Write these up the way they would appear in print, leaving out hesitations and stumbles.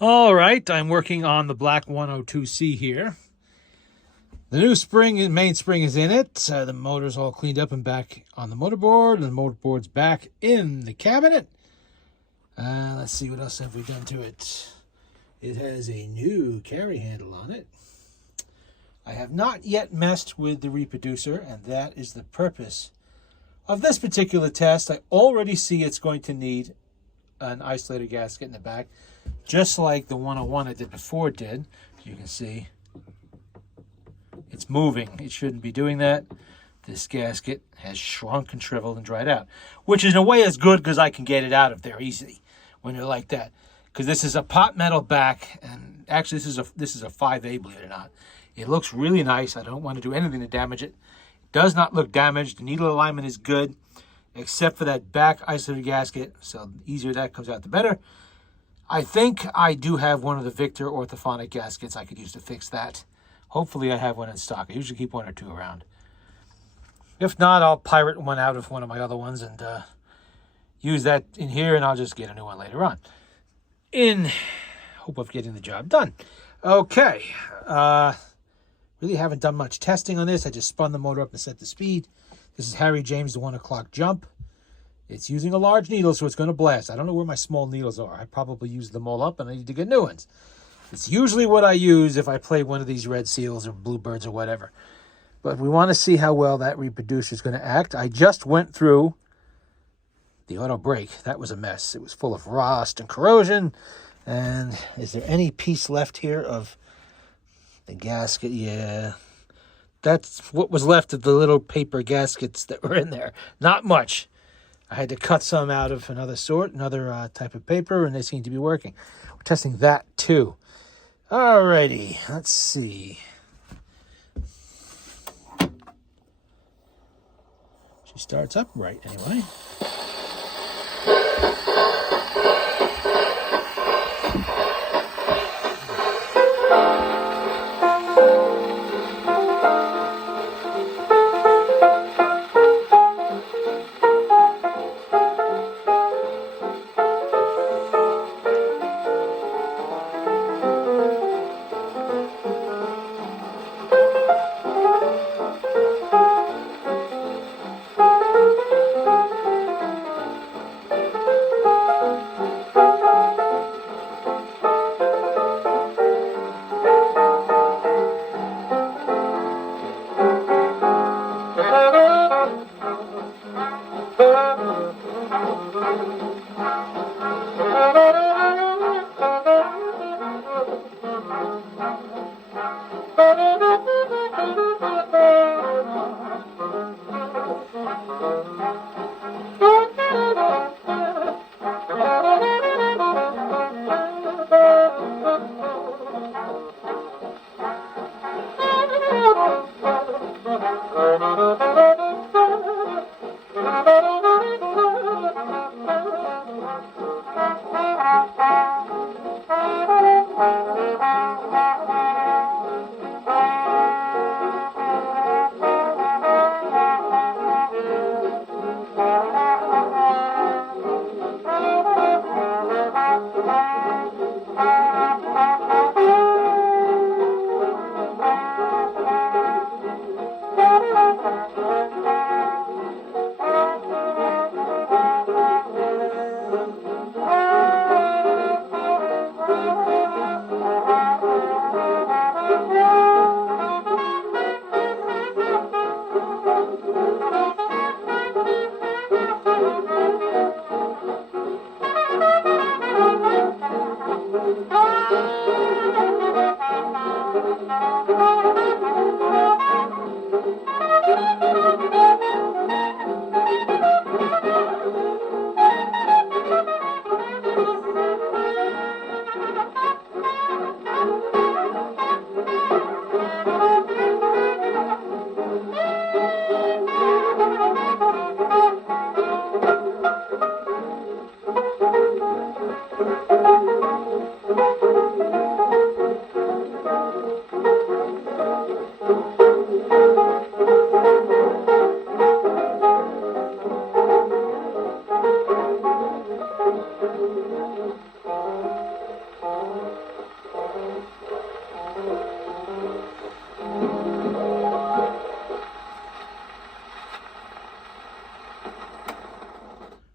All right, I'm working on the Black 102C here. The new spring and main spring is in it. The motor's all cleaned up and back on the motorboard, and the motorboard's back in the cabinet. Let's see, what else have we done to it? It has a new carry handle on it. I have not yet messed with the reproducer, and that is the purpose of this particular test. I already see it's going to need an isolator gasket in the back, just like the 101 I did before did. You can see it's moving. It shouldn't be doing that. This gasket has shrunk and shriveled and dried out, which in a way is good because I can get it out of there easily when you're like that. Because this is a pot metal back, and actually this is a 5A, believe it or not. It looks really nice. I don't want to do anything to damage it. It does not look damaged. The needle alignment is good, except for that back isolator gasket. So the easier that comes out, the better. I think I do have one of the Victor orthophonic gaskets I could use to fix that. Hopefully I have one in stock. I usually keep one or two around. If not, I'll pirate one out of one of my other ones and use that in here, and I'll just get a new one later on. In hope of getting the job done. Okay. Really haven't done much testing on this. I just spun the motor up and set the speed. This is Harry James, the 1 o'clock jump. It's using a large needle, so it's going to blast. I don't know where my small needles are. I probably used them all up, and I need to get new ones. It's usually what I use if I play one of these Red Seals or Bluebirds or whatever. But we want to see how well that reproducer is going to act. I just went through the auto brake. That was a mess. It was full of rust and corrosion. And is there any piece left here of the gasket? Yeah. That's what was left of the little paper gaskets that were in there. Not much. I had to cut some out of another sort, another type of paper, and they seem to be working. We're testing that too. Alrighty, let's see. She starts up right anyway.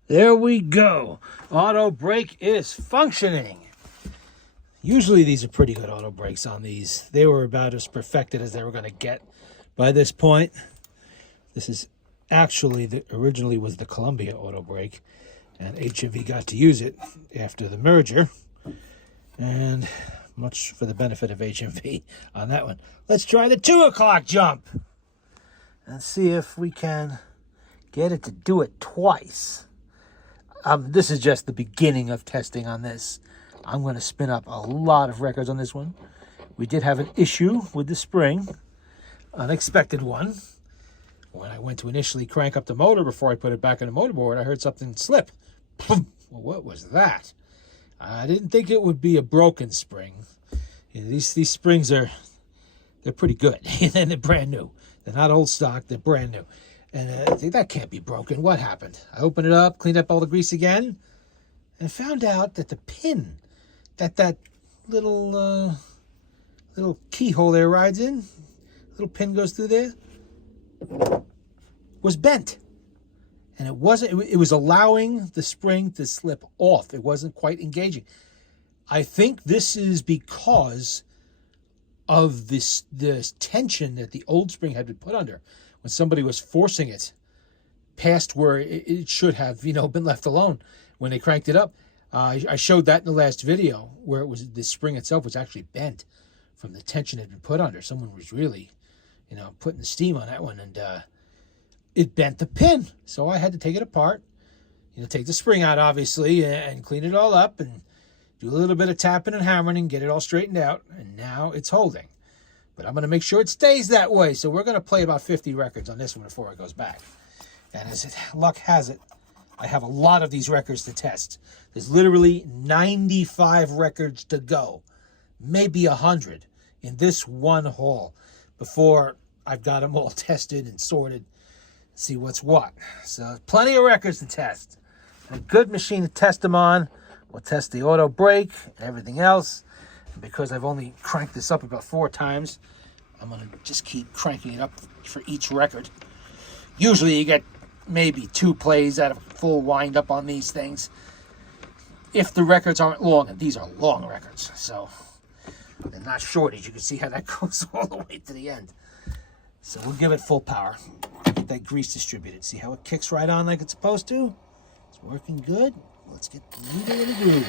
There we go. Auto brake is functioning. Usually these are pretty good auto brakes on these. They were about as perfected as they were going to get by this point. This is actually, originally was the Columbia auto brake, and HMV got to use it after the merger. And much for the benefit of HMV on that one. Let's try the 2 o'clock jump and see if we can get it to do it twice. This is just the beginning of testing on this. I'm going to spin up a lot of records on this one. We did have an issue with the spring, unexpected one. When I went to initially crank up the motor before I put it back on the motorboard, I heard something slip. Well, what was that? I didn't think it would be a broken spring. You know, these springs they're pretty good, and they're brand new. They're not old stock; they're brand new. And I think that can't be broken. What happened? I opened it up, cleaned up all the grease again, and found out that the pin, that little keyhole there rides in, little pin goes through there, was bent. And it was allowing the spring to slip off. It wasn't quite engaging. I think this is because of this tension that the old spring had been put under when somebody was forcing it past where it should have, been left alone when they cranked it up. I showed that in the last video where the spring itself was actually bent from the tension it had been put under. Someone was really, putting the steam on that one, and it bent the pin. So I had to take it apart, take the spring out, obviously, and clean it all up and do a little bit of tapping and hammering and get it all straightened out. And now it's holding. But I'm going to make sure it stays that way. So we're going to play about 50 records on this one before it goes back. And as luck has it, I have a lot of these records to test. There's literally 95 records to go. Maybe 100 in this one haul before I've got them all tested and sorted. See what's what. So plenty of records to test. A good machine to test them on. We'll test the auto brake and everything else. And because I've only cranked this up about 4 times, I'm going to just keep cranking it up for each record. Usually you get maybe 2 plays out of a full wind up on these things. If the records aren't long, and these are long records, so they're not short, as you can see how that goes all the way to the end. So we'll give it full power. Get that grease distributed. See how it kicks right on like it's supposed to? It's working good. Let's get the needle in the groove.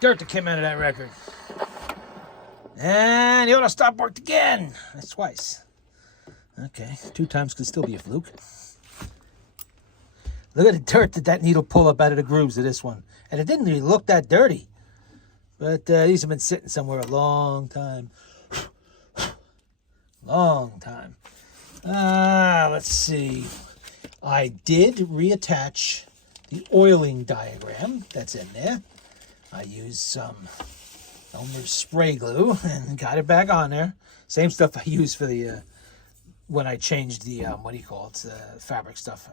dirt that came out of that record. And the auto stop worked again. That's twice. Okay, 2 times could still be a fluke. Look at the dirt that needle pull up out of the grooves of this one. And it didn't really look that dirty. But these have been sitting somewhere a long time. Long time. Let's see. I did reattach the oiling diagram that's in there. I used some Elmer's spray glue and got it back on there. Same stuff I used for the when I changed the what do you call it, fabric stuff.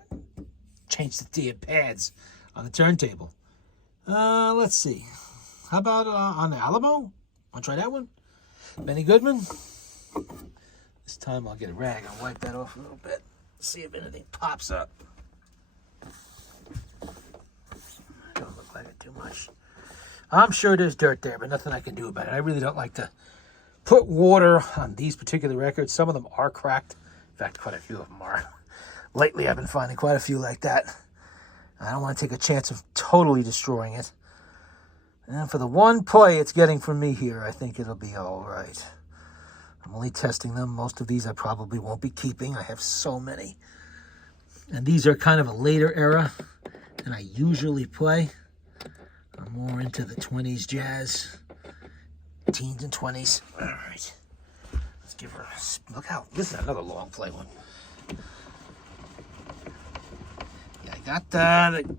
Changed the pads on the turntable. Let's see. How about on the Alamo? Want to try that one? Benny Goodman. This time I'll get a rag and wipe that off a little bit. See if anything pops up. Don't look like it too much. I'm sure there's dirt there, but nothing I can do about it. I really don't like to put water on these particular records. Some of them are cracked. In fact, quite a few of them are. Lately, I've been finding quite a few like that. I don't want to take a chance of totally destroying it. And for the one play it's getting from me here, I think it'll be all right. I'm only testing them. Most of these I probably won't be keeping. I have so many. And these are kind of a later era than I usually play. I'm more into the 20s jazz, teens and 20s. All right. Let's give her a look out. This is another long play one. Yeah, I got the